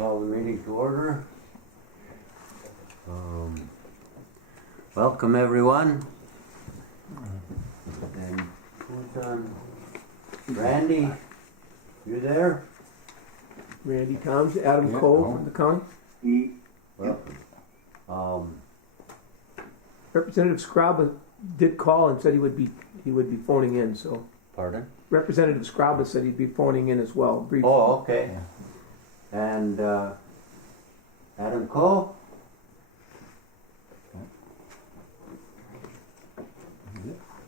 Call the meeting to order. Welcome everyone. And who's on? Randy, you there? Randy Toms, Adam Cole from the county. Welcome. Representative Scraba did call and said he would be phoning in. So Pardon? Representative Scraba said he'd be phoning in as well. Briefly. Oh, okay. And Adam Cole?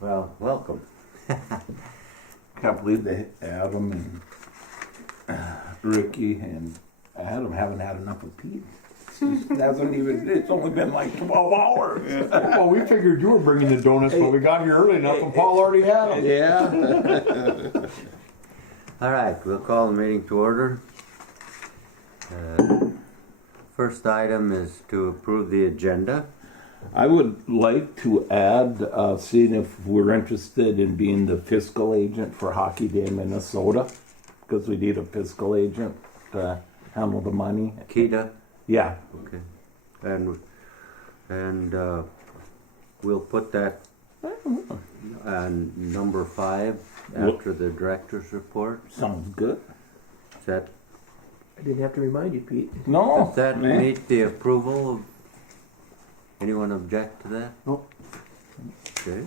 Well, welcome. Can't believe that Adam and Ricky and Adam haven't had enough of Pete. It's only been like 12 hours. Well, we figured you were bringing the donuts, but we got here early enough and Paul already had them. Yeah. All right, we'll call the meeting to order. First item is to approve the agenda. I would like to add, seeing if we're interested in being the fiscal agent for Hockey Day in Minnesota, because we need a fiscal agent to handle the money. Keda? Yeah. Okay. And we'll put that on number 5 after the director's report. Sounds good. Does that, I didn't have to remind you, Pete. No. does that meet the approval of, anyone object to that? No. Okay.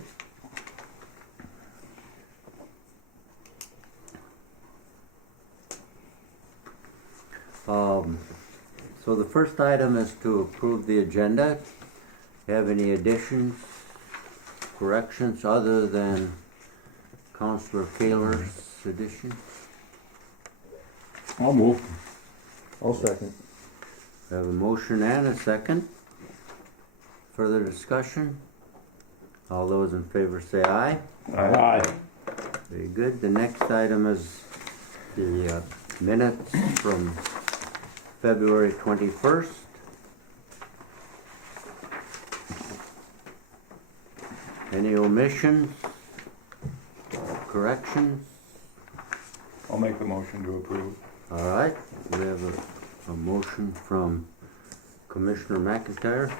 So the first item is to approve the agenda. Have any additions, corrections other than Councillor Kaler's addition? I'll move. I'll second. We have a motion and a second. Further discussion? All those in favor say aye. Aye. Very good. The next item is the minutes from February 21st. Any omissions? Corrections? I'll make the motion to approve. All right. We have a motion from Commissioner McIntyre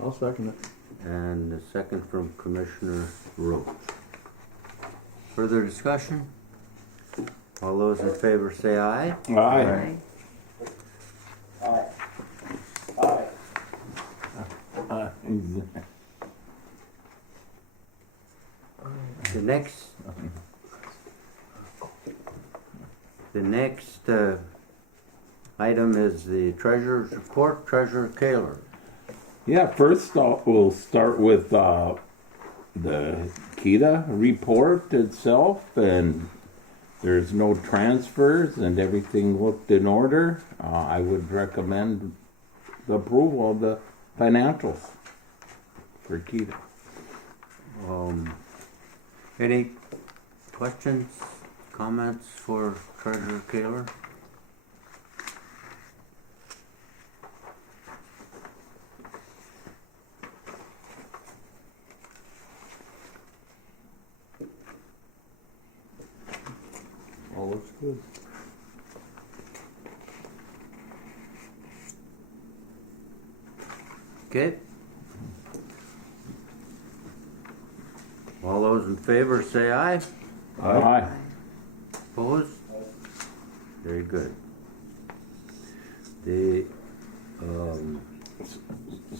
I'll second it. and a second from Commissioner Roach. Further discussion? All those in favor say aye. Aye. The next item is the treasurer's report. Treasurer Kaler. Yeah, first off, we'll start with the Keda report itself, and there's no transfers and everything looked in order. I would recommend the approval of the financials for Keda. Any questions, comments for Treasurer Kaler? All looks good. Okay. All those in favor say aye. Aye. Opposed? Very good. The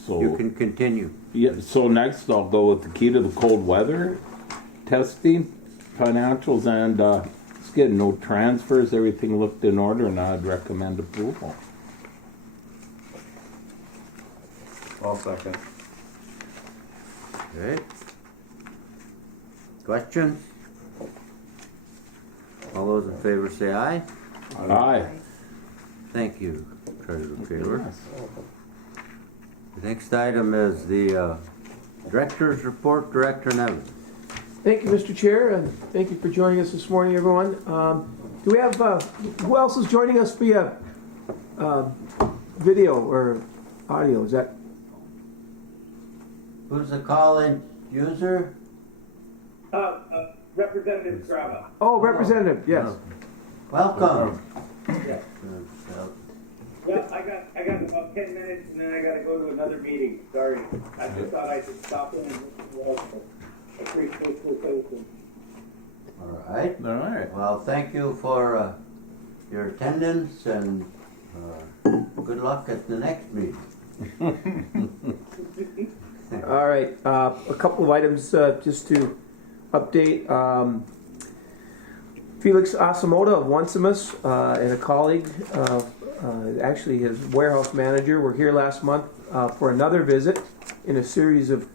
So you can continue. yeah. So next, I'll go with the Keda, the cold weather testing financials, and it's getting no transfers. Everything looked in order, and I'd recommend approval. I'll second. Okay. Questions? All those in favor say aye. Aye. Thank you, Treasurer Kaler. The next item is the Director's Report. Director Nevin. Thank you, Mr. Chair, and thank you for joining us this morning, everyone. Do we have who else is joining us via video or audio? Is that Who's the call-in user? Representative Scraba. Oh, Representative, yes. Welcome. Yes. Yeah, I got about 10 minutes and then I gotta go to another meeting. Sorry. I just thought I should stop in and appreciate the citizens. All right. All right. Well, thank you for your attendance and good luck at the next meeting. All right, a couple of items just to update. Felix Asamoah of Onesimus and a colleague, actually his warehouse manager, were here last month for another visit in a series of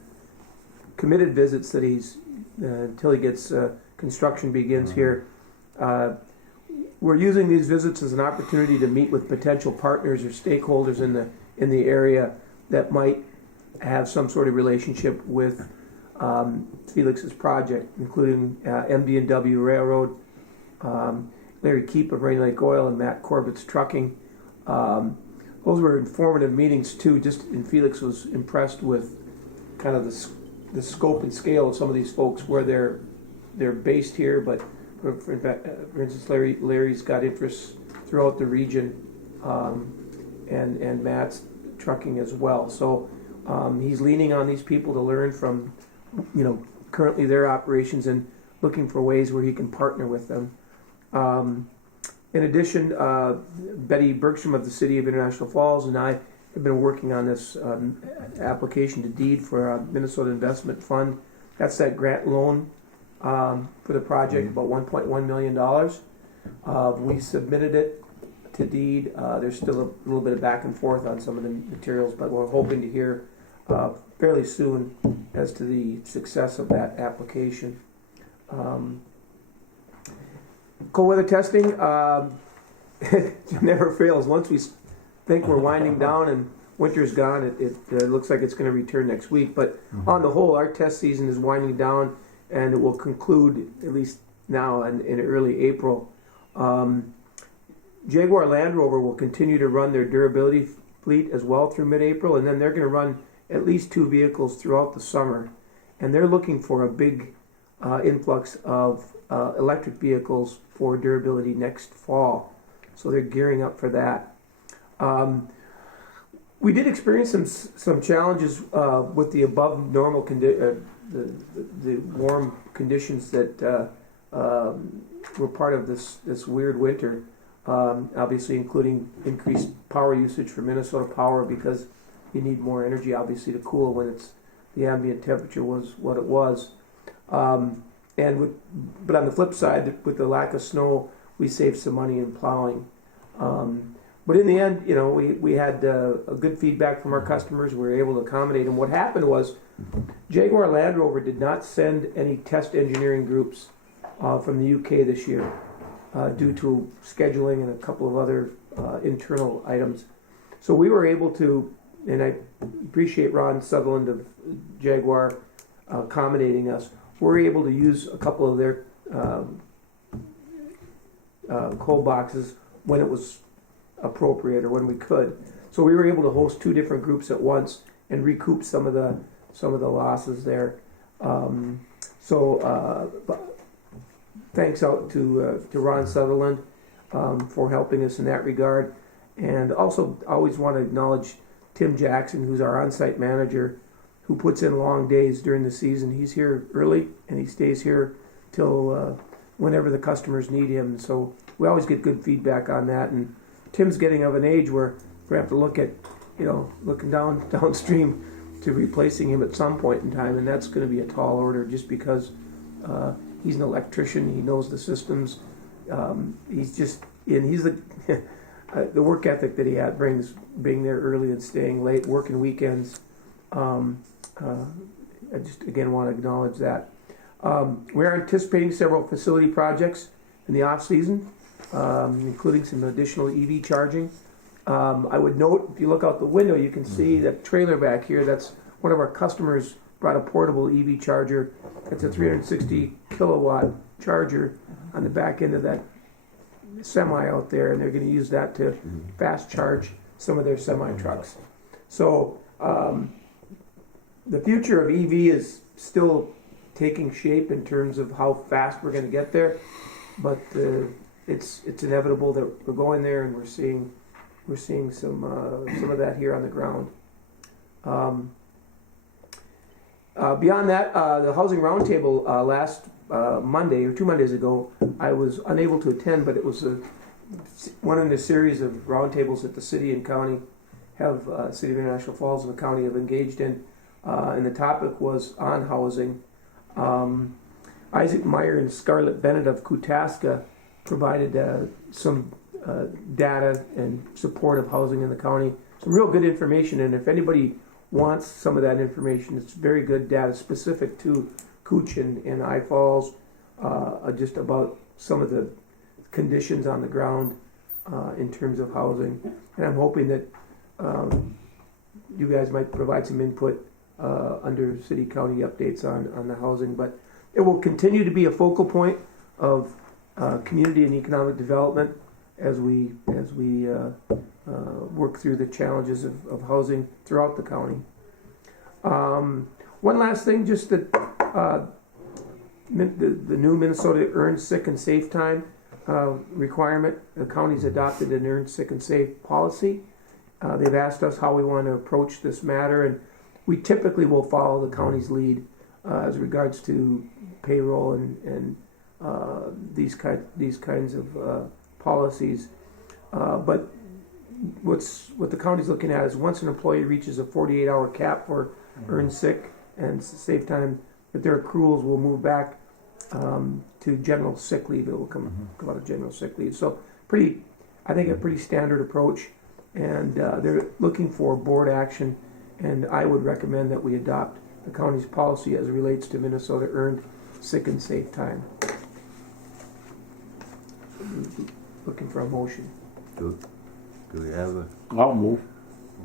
committed visits that he's until he gets construction begins here. We're using these visits as an opportunity to meet with potential partners or stakeholders in the area that might have some sort of relationship with Felix's project, including MD&W Railroad, Larry Keep of Rain Lake Oil, and Matt Corbett's Trucking. Those were informative meetings too. And Felix was impressed with kind of the scope and scale of some of these folks, where they're based here, but for instance, Larry's got interests throughout the region, and Matt's trucking as well. So he's leaning on these people to learn from, currently their operations and looking for ways where he can partner with them. In addition, Betty Bergstrom of the City of International Falls and I have been working on this application to deed for a Minnesota Investment Fund. That's that grant loan for the project, about $1.1 million. We submitted it to deed. There's still a little bit of back and forth on some of the materials, but we're hoping to hear fairly soon as to the success of that application. Cold weather testing never fails. Once we think we're winding down and winter's gone, it looks like it's going to return next week. But on the whole, our test season is winding down, and it will conclude at least now in early April. Jaguar Land Rover will continue to run their durability fleet as well through mid-April, and then they're going to run at least 2 vehicles throughout the summer. And they're looking for a big influx of electric vehicles for durability next fall. So they're gearing up for that. We did experience some challenges with the above normal the warm conditions that were part of this weird winter. Obviously, including increased power usage for Minnesota Power, because you need more energy, obviously, to cool when the ambient temperature was what it was. But on the flip side, with the lack of snow, we saved some money in plowing. But in the end, we had a good feedback from our customers. We were able to accommodate them. What happened was Jaguar Land Rover did not send any test engineering groups from the UK this year due to scheduling and a couple of other internal items. So we were able to, and I appreciate Ron Sutherland of Jaguar accommodating us. We're able to use a couple of their cold boxes when it was appropriate or when we could. So we were able to host 2 different groups at once and recoup some of the losses there. Thanks out to Ron Sutherland for helping us in that regard. And also, I always want to acknowledge Tim Jackson, who's our on-site manager, who puts in long days during the season. He's here early and he stays here till whenever the customers need him. So we always get good feedback on that. And Tim's getting of an age where we have to look at, looking downstream to replacing him at some point in time, and that's going to be a tall order just because he's an electrician. He knows the systems. He's the the work ethic that he had brings being there early and staying late, working weekends. I just again want to acknowledge that. We're anticipating several facility projects in the off season, including some additional EV charging. I would note, if you look out the window, you can see that trailer back here. That's one of our customers brought a portable EV charger. It's a 360 kilowatt charger on the back end of that semi out there, and they're going to use that to fast charge some of their semi trucks. So the future of EV is still taking shape in terms of how fast we're going to get there, but it's inevitable that we're going there, and we're seeing we're seeing some of that here on the ground. Beyond that, the Housing Roundtable last Monday or 2 Mondays ago, I was unable to attend, but it was one in a series of roundtables that the city and county have, City of International Falls and the county have engaged in, and the topic was on housing. Isaac Meyer and Scarlett Bennett of Kutaska provided some data and support of housing in the county. Some real good information, and if anybody wants some of that information, it's very good data specific to Cooch and I Falls, just about some of the conditions on the ground in terms of housing. And I'm hoping that you guys might provide some input under city-county updates on the housing, but it will continue to be a focal point of community and economic development as we work through the challenges of housing throughout the county. One last thing, just that the new Minnesota Earned Sick and Safe Time requirement. The county's adopted an Earned Sick and Safe policy. They've asked us how we want to approach this matter, and we typically will follow the county's lead as regards to payroll and these kinds of policies. But what the county's looking at is once an employee reaches a 48-hour cap for earned sick and safe time, that their accruals will move back to general sick leave. It will come out of general sick leave. So I think a pretty standard approach, and they're looking for board action, and I would recommend that we adopt the county's policy as it relates to Minnesota earned sick and safe time. Looking for a motion. Do we have a, I'll move.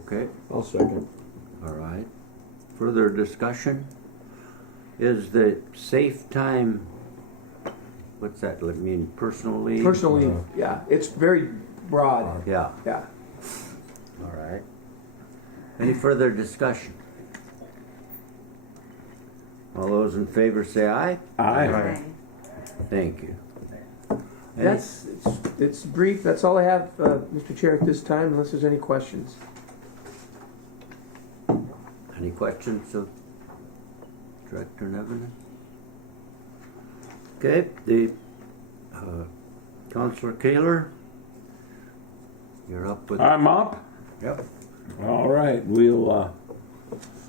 okay, I'll second. all right. Further discussion? Is the safe time, what's that mean, personal leave? Personal leave, yeah, it's very broad. Yeah, Yeah. all right. Any further discussion? All those in favor say aye. Aye. Thank you. It's brief. That's all I have, Mr. Chair, at this time, unless there's any questions. Any questions of Director Nevin? Okay, the Councilor Kaler, you're up with. I'm up. Yep. All right, we'll.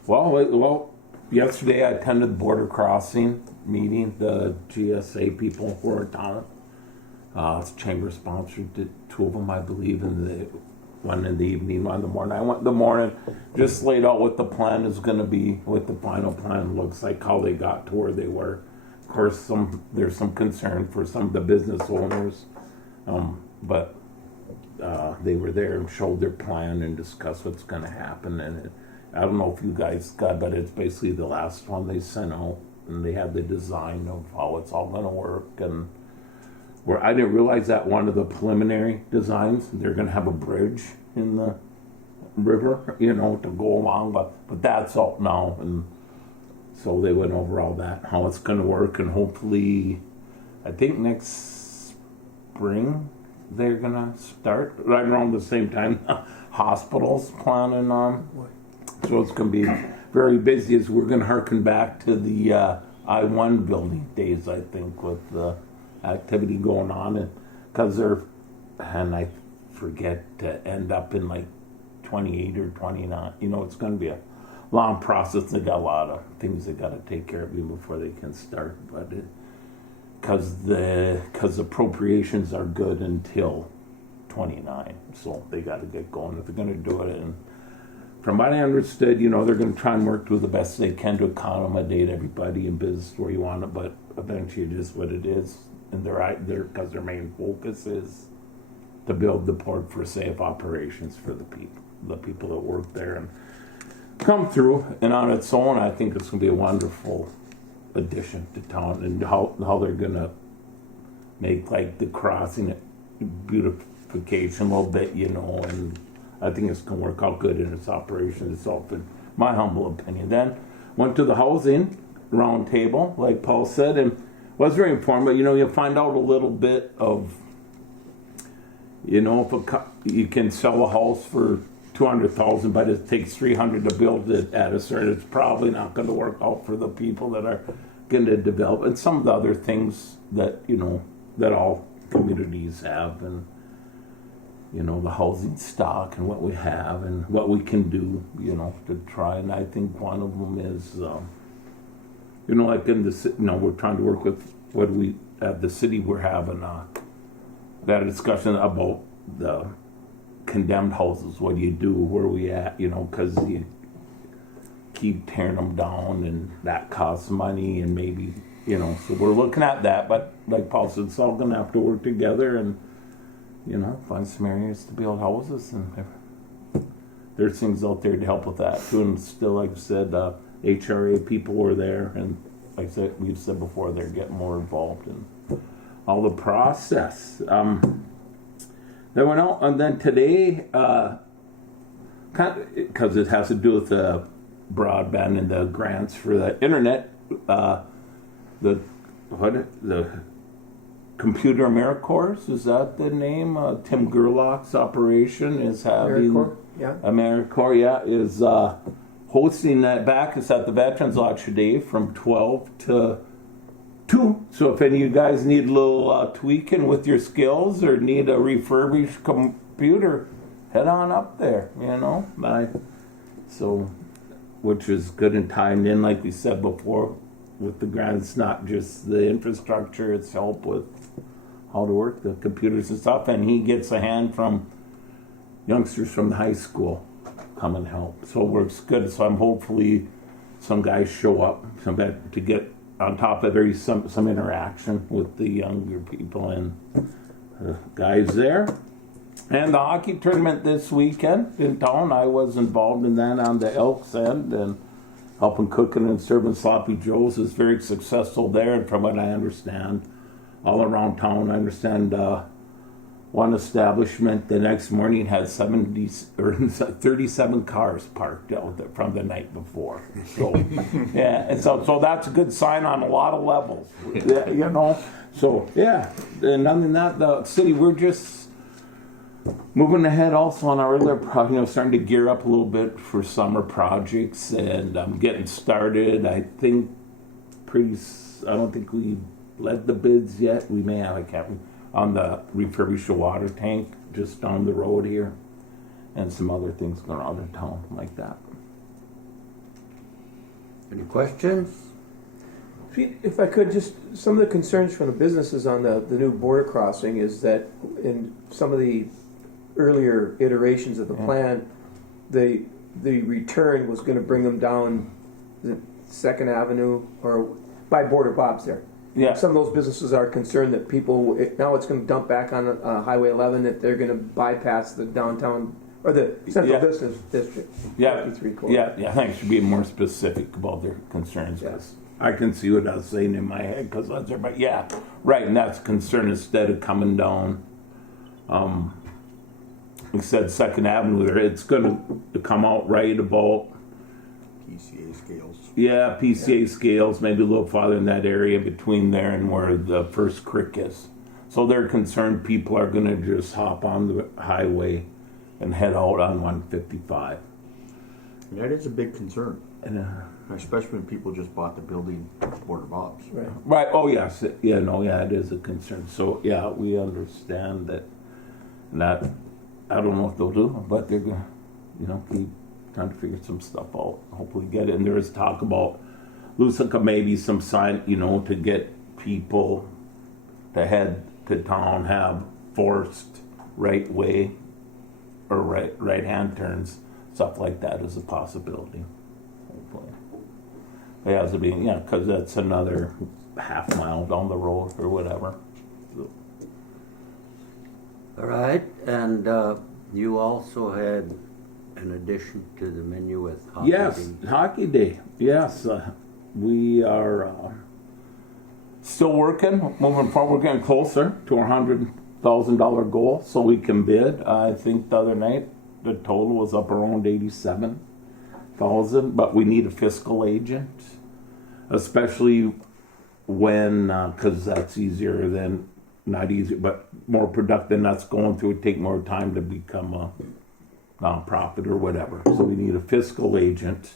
Well. Yesterday I attended the border crossing meeting. The GSA people were in town. It's chamber sponsored. Two of them, I believe, one in the evening, one in the morning. I went in the morning, just laid out what the plan is going to be, what the final plan looks like, how they got to where they were. Of course, there's some concern for some of the business owners, but they were there and showed their plan and discussed what's going to happen. And I don't know if you guys got, but it's basically the last one they sent out, and they had the design of how it's all going to work. And where I didn't realize that one of the preliminary designs, they're going to have a bridge in the river, to go along, but that's out now. And so they went over all that, how it's going to work, and hopefully, I think next spring they're going to start right around the same time hospitals planning on. So it's going to be very busy as we're going to harken back to the I-1 building days, I think, with the activity going on. And because and I forget to end up in like 28 or 29. It's going to be a long process. They got a lot of things they got to take care of even before they can start. But because appropriations are good until 29, so they got to get going if they're going to do it. And from what I understood, they're going to try and work to the best they can to accommodate everybody in business where you want it, but eventually it is what it is. And because their main focus is to build the port for safe operations for the people that work there and come through. And on its own, I think it's going to be a wonderful addition to town, and how they're going to make like the crossing beautification a little bit, and I think it's going to work out good in its operation itself, in my humble opinion. Then went to the housing roundtable, like Paul said, and was very informative. You find out a little bit of, You know, you can sell a house for 200,000, but it takes 300 to build it at a certain. It's probably not going to work out for the people that are going to develop, and some of the other things that that all communities have, and the housing stock and what we have and what we can do, to try. And I think one of them is, like in the we're trying to work with what we at the city. We're having that discussion about the condemned houses. What do you do? Where are we at? Because you keep tearing them down, and that costs money, and maybe So we're looking at that, but like Paul said, it's all going to have to work together, and find some areas to build houses, and there's things out there to help with that too. And still, like I said, HRA people were there, and like I said, we've said before, they're getting more involved in all the process. Then went out, and then today, because it has to do with the broadband and the grants for the internet, the Computer AmeriCorps, is that the name? Tim Gerlach's operation is having AmeriCorps, is hosting that back. It's at the Veterans Lodge today from 12 to 2. So if any of you guys need a little tweaking with your skills or need a refurbished computer, head on up there. Which is good and timed in, like we said before, with the grants. Not just the infrastructure; it's help with how to work the computers and stuff. And he gets a hand from youngsters from the high school come and help. So it works good. So I'm hopefully some guys show up, to get on top of there, some interaction with the younger people and guys there. And the hockey tournament this weekend in town, I was involved in that on the Elks end, and helping cooking and serving sloppy joes is very successful there. And from what I understand, all around town, I understand one establishment the next morning had 37 cars parked out there from the night before. So yeah, and so that's a good sign on a lot of levels. So yeah, and other than that, the city, we're just moving ahead also on our other projects, starting to gear up a little bit for summer projects, and getting started. I think I don't think we led the bids yet. We may have, on the refurbish the water tank just down the road here, and some other things going on in town like that. Any questions? If I could, just some of the concerns from the businesses on the new border crossing is that in some of the earlier iterations of the plan, the return was going to bring them down the 2nd Avenue or by Border Bob's there. Yeah. Some of those businesses are concerned that now it's going to dump back on Highway 11, that they're going to bypass the downtown or the central business district. Yeah, thanks for being more specific about their concerns. Yes. I can see what I was saying in my head, because that's everybody. Yeah, right, and that's a concern. Instead of coming down, we said 2nd Avenue there, it's going to come out right about PCA scales. Yeah, PCA scales, maybe a little farther in that area between there and where the first creek is. So they're concerned people are going to just hop on the highway and head out on 155. That is a big concern. And, especially when people just bought the building Border Bob's. Right. Oh, yes. It is a concern. So, yeah, we understand that. Not, I don't know what they'll do, but they're going to, keep trying to figure some stuff out. Hopefully get it. And there is talk about Lusaka, maybe some sign, to get people to head to town, have forced right way or right hand turns, stuff like that is a possibility. Hopefully. It has to be, because that's another half mile down the road or whatever. So. All right, and you also had an addition to the menu with Hockey Day. Hockey Day. Yes, we are still working, moving forward. We're getting closer to our $100,000 goal, so we can bid. I think the other night the total was up around $87,000, but we need a fiscal agent, especially when because that's easier than not easy, but more productive than us going through it, take more time to become a nonprofit or whatever. So we need a fiscal agent.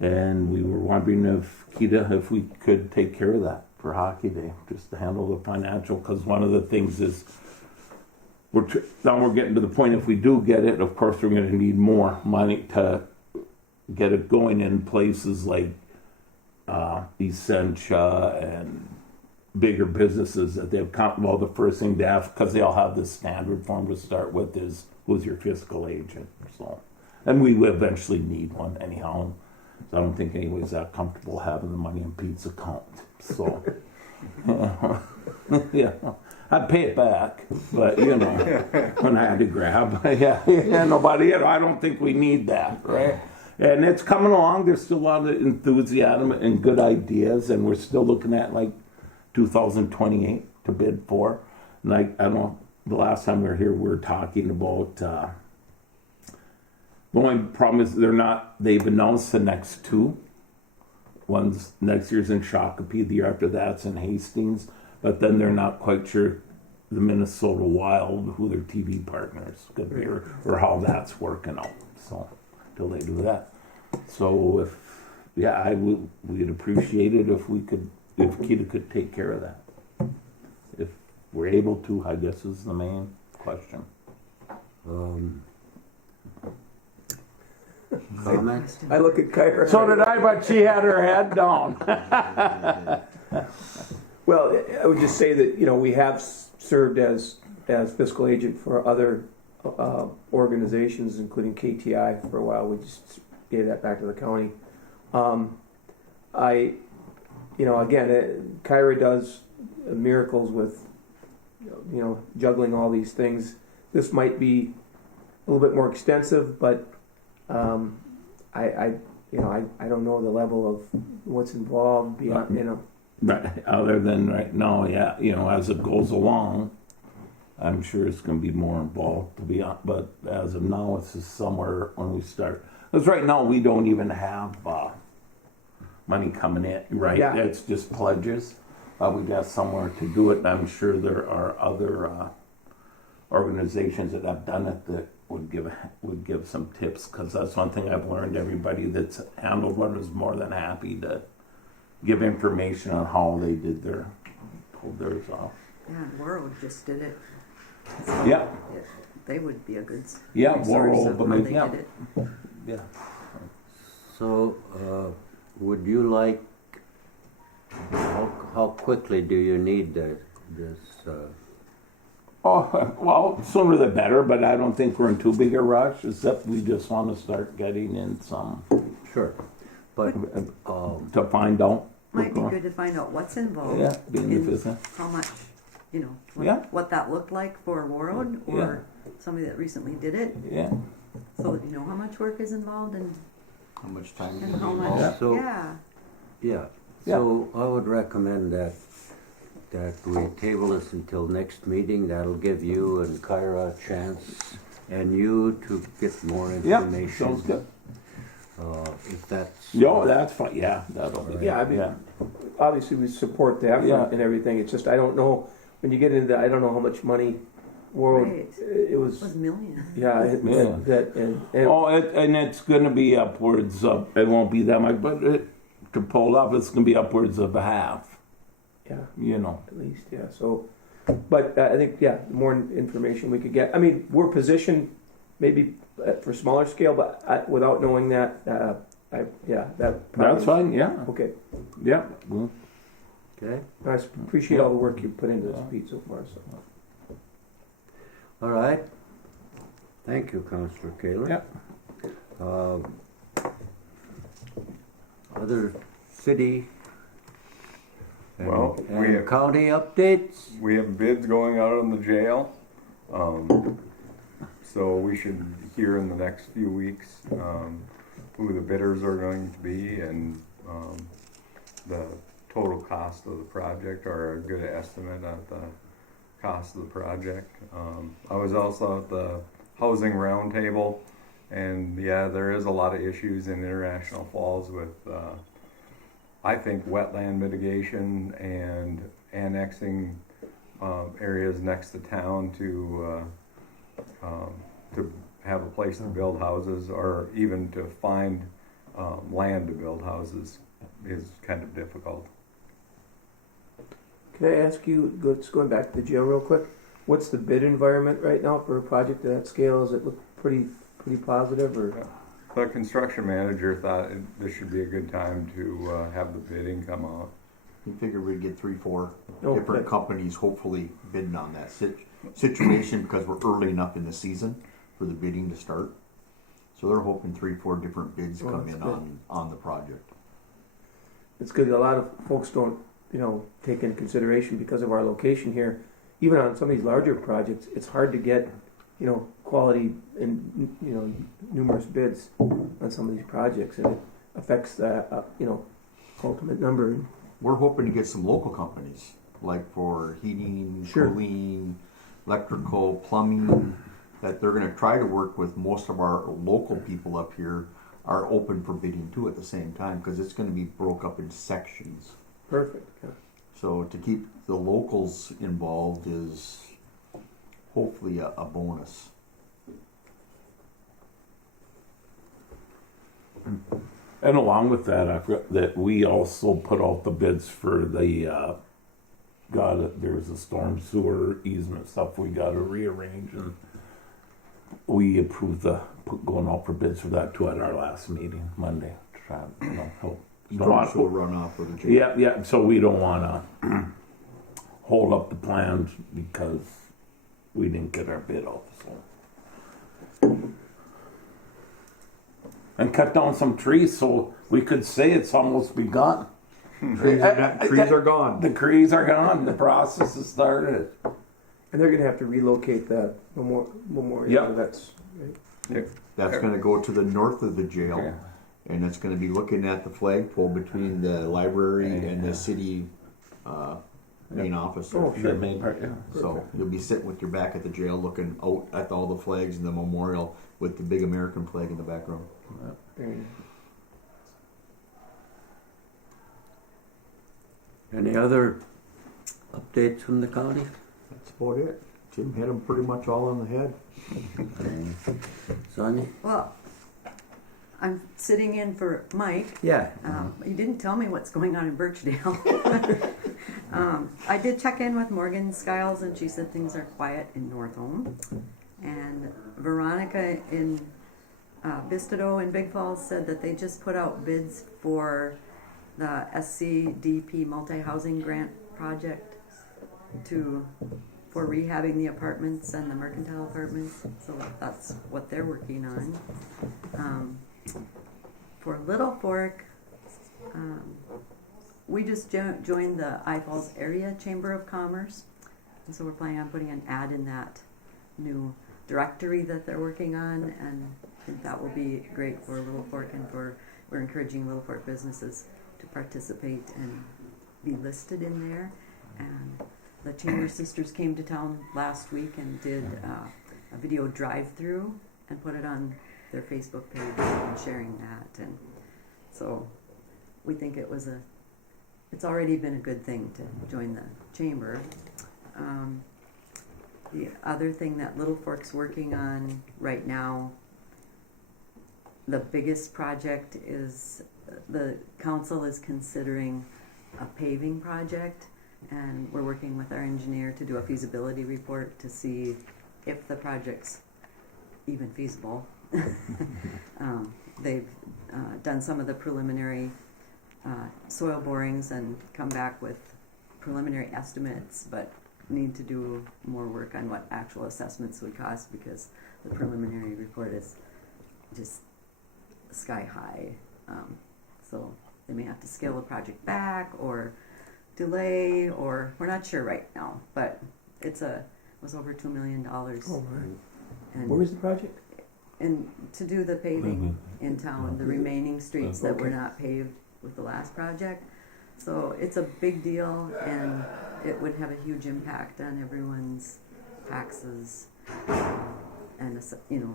And we were wondering if Keda, if we could take care of that for Hockey Day, just to handle the financial, because one of the things is, now we're getting to the point, if we do get it, of course, we're gonna need more money to get it going in places like Essentia and bigger businesses that they've well, the first thing to ask, because they all have this standard form to start with, is who's your fiscal agent. So, and we will eventually need one anyhow. So I don't think anybody's that comfortable having the money in Pete's account. So, yeah, I'd pay it back, but you know, when I had to grab, yeah, nobody. I don't think we need that, right? And it's coming along. There's still a lot of enthusiasm and good ideas, and we're still looking at like 2028 to bid for. And I don't know, the last time we were here, we were talking about, the only problem is they've announced the next two. One's next year's in Shakopee, the year after that's in Hastings, but then they're not quite sure the Minnesota Wild, who their TV partners could be, or how that's working out. So, till they do that. So we'd appreciate it if Keda could take care of that. If we're able to, I guess is the main question. Comments? I look at Kyra. So did I, but she had her head down. Well, I would just say that, we have served as fiscal agent for other organizations, including KTI for a while. We just gave that back to the county. Again, Kyra does miracles with, juggling all these things. This might be a little bit more extensive, but I don't know the level of what's involved beyond, Right. Other than right now, as it goes along, I'm sure it's going to be more involved to be on. But as of now, it's just somewhere when we start. Because right now we don't even have money coming in. Right. Yeah. It's just pledges. We got somewhere to do it, and I'm sure there are other organizations that have done it that would give some tips. Because that's one thing I've learned. Everybody that's handled one is more than happy to give information on how they pulled theirs off. Yeah, World just did it. Yeah. They would be a good Yeah, resource World, of but how maybe, they yeah. did it. Yeah. So, would you like, how quickly do you need this? Oh, well, sooner the better, but I don't think we're in too big a rush, except we just want to start getting in some Sure, but, to find out. Might be good to find out what's involved. Yeah, being the in business. how much, Yeah. what that looked like for World or somebody that recently did it, Yeah. so that you know how much work is involved and how much time and how much. Yeah. So, Yeah. yeah, so I would recommend that we table this until next meeting. That'll give you and Kyra a chance, and you to get more Yeah, information. sounds good. If that's. That's fine. Yeah, that'll be. Yeah, I mean, obviously we support the effort Yeah. and everything. It's just, I don't know, when you get into, I don't know how much money World, Right. it It was, was millions. yeah, Yeah. And it's going to be upwards of, it won't be that much, but to pull up, it's going to be upwards of a half, yeah, At least, yeah, so, but I think, the more information we could get, I mean, we're positioned maybe for smaller scale, but without knowing that, that probably. That's fine, yeah. Okay, Yeah. Okay, I appreciate all the work you put into this, Pete, so far, so. all right. Thank you, Councillor Kaler. Yeah. Other city and, Well, we and have- county updates? We have bids going out on the jail. So we should hear in the next few weeks who the bidders are going to be and the total cost of the project, or a good estimate of the cost of the project. I was also at the housing roundtable, and there is a lot of issues in International Falls with I think wetland mitigation and annexing areas next to town to have a place to build houses, or even to find land to build houses is kind of difficult. Can I ask you, just going back to the jail real quick, what's the bid environment right now for a project of that scale? Does it look pretty positive, or? The construction manager thought this should be a good time to have the bidding come out. We figured we'd get 3-4 Oh, different good. companies hopefully bidding on that situation because we're early enough in the season for the bidding to start. So they're hoping 3-4 different bids Oh, come that's in good. on the project. It's good. A lot of folks don't, take into consideration because of our location here. Even on some of these larger projects, it's hard to get, quality and numerous bids on some of these projects, and it affects the ultimate number. We're hoping to get some local companies, like for heating, Sure. cooling, electrical, plumbing, that they're going to try to work with. Most of our local people up here are open for bidding too at the same time, because it's going to be broke up in sections. Perfect. Yeah. So to keep the locals involved is hopefully a bonus. And along with that, I forgot that we also put out the bids for the, there's a storm sewer easement stuff we got to rearrange, and we approved going out for bids for that too at our last meeting Monday to try to help. So run off of the jail. Yeah, so we don't want to hold up the plans because we didn't get our bid out, so. And cut down some trees so we could say it's almost begun. Trees are gone. The trees are gone. The process has started. And they're going to have to relocate that memorial. Yep. That's right. That's going to go to the north of the jail, Okay. and it's going to be looking at the flagpole between the library and the city main office. there. Oh, sure. Main part, yeah. So you'll be sitting with your back at the jail, looking out at all the flags and the memorial with the big American flag in the background. There you Any other updates from the county? That's about it. Jim hit them pretty much all on the head. Sonia? Well, I'm sitting in for Mike. Yeah. You didn't tell me what's going on in Birchdale. I did check in with Morgan Skiles, and she said things are quiet in North Home. And Veronica in Bistido in Big Falls said that they just put out bids for the SCDP multi-housing grant project for rehabbing the apartments and the mercantile apartments. So that's what they're working on. For Little Fork, we just joined the I-Falls Area Chamber of Commerce, and so we're planning on putting an ad in that new directory that they're working on, and I think that will be great for Little Fork, and we're encouraging Little Fork businesses to participate and be listed in there. And the Chamber Sisters came to town last week and did a video drive-through and put it on their Facebook page and sharing that. And so we think it's already been a good thing to join the chamber. The other thing that Little Fork's working on right now, the biggest project is the council is considering a paving project, and we're working with our engineer to do a feasibility report to see if the project's even feasible. They've done some of the preliminary soil borings and come back with preliminary estimates, but need to do more work on what actual assessments would cost, because the preliminary report is just sky high. So they may have to scale the project back or delay, or we're not sure right now, but it was over $2 million. Oh, right. And Where was the project? and to do the paving in town, the remaining streets that were Okay. not paved with the last project. So it's a big deal, and it would have a huge impact on everyone's taxes and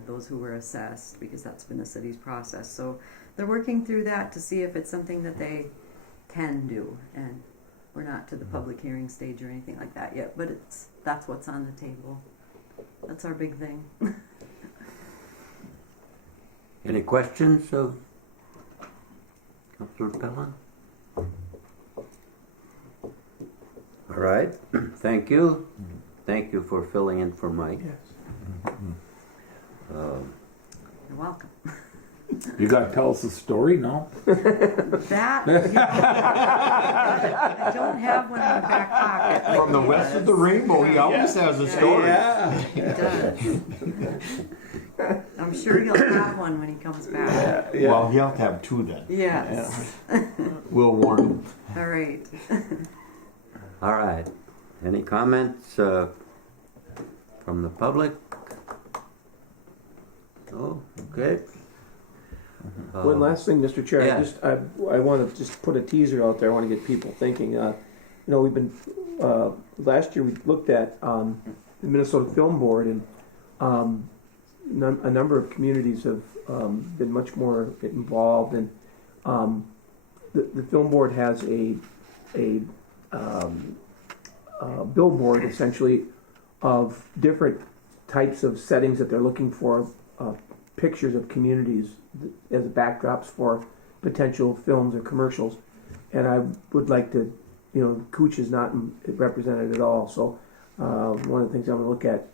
those who were assessed, because that's been the city's process. So they're working through that to see if it's something that they can do, and we're not to the public hearing stage or anything like that yet, but that's what's on the table. That's our big thing. Any questions of Councillor Pellin? All right, thank you. Thank you for filling in for Mike. Yes. You're welcome. You gotta tell us a story now? That, I don't have one in my back pocket. like From the he west of does. the rainbow, he always has a story. He does. I'm sure he'll have one when he comes back. Well, he'll have to have two then. Yes. We'll warn him. All right. All right, any comments from the public? No, okay. One last thing, Mr. Chair, Yeah. I want to just put a teaser out there. I want to get people thinking. We've been last year we looked at the Minnesota Film Board, and a number of communities have been much more involved. And the film board has a billboard essentially of different types of settings that they're looking for, pictures of communities as backdrops for potential films or commercials. And I would like to, Cooch is not represented at all. So one of the things I'm going to look at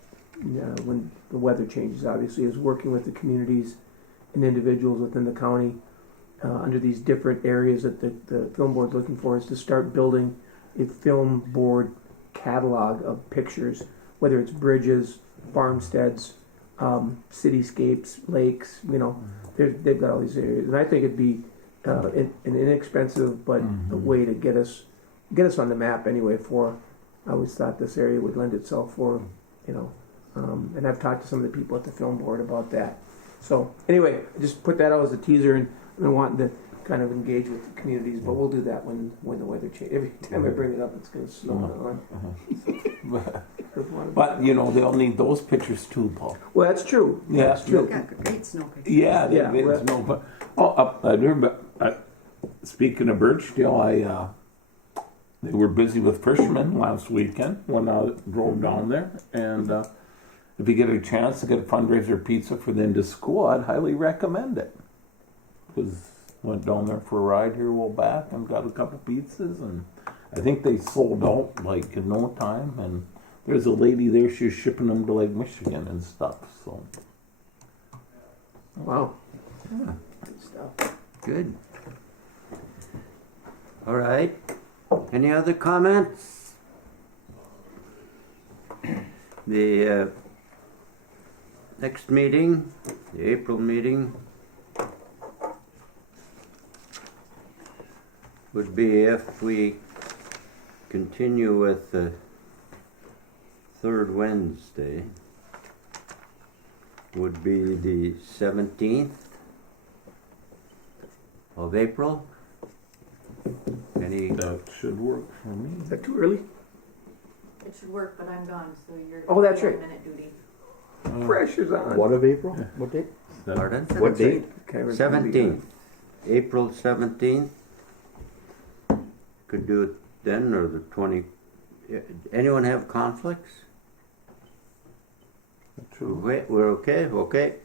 when the weather changes, obviously, is working with the communities and individuals within the county under these different areas that the film board is looking for, is to start building a film board catalog of pictures, whether it's bridges, farmsteads, cityscapes, lakes. They've got all these areas, and I think it'd be an inexpensive but a way to get us on the map anyway. I always thought this area would lend itself for, and I've talked to some of the people at the film board about that. So anyway, just put that out as a teaser, and I've been wanting to kind of engage with the communities, but we'll do that when the weather changes. Every time I bring it up, it's going to snow. But, they'll need those pictures too, Paul. Well, that's true. Yeah. That's true. Got great snow pictures. Yeah, Yeah, it's well- no fun. Speaking of Birchdale, they were busy with fishermen last weekend when I drove down there. And if you get a chance to get a fundraiser pizza for the end of school, I'd highly recommend it. Because went down there for a ride here a while back and got a couple pizzas, and I think they sold out like in no time. And there's a lady there; she's shipping them to Lake Michigan and stuff. So, Wow. Yeah, Good stuff. good. All right, any other comments? The next meeting, the April meeting, would be if we continue with the third Wednesday, would be the 17th of April. Any, that should work for me. Is that too early? It should work, but I'm gone, so you're. Oh, that's on right. minute duty. Pressure's on. What of April? What date? pardon? What date? Okay, we're 17th, April 17th. Could do it then, or the 20. Anyone have conflicts? True. Wait, we're okay? Okay.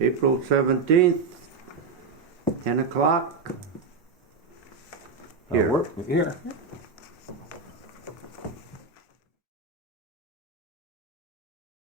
April 17th, 10 o'clock. That'll Here. work here.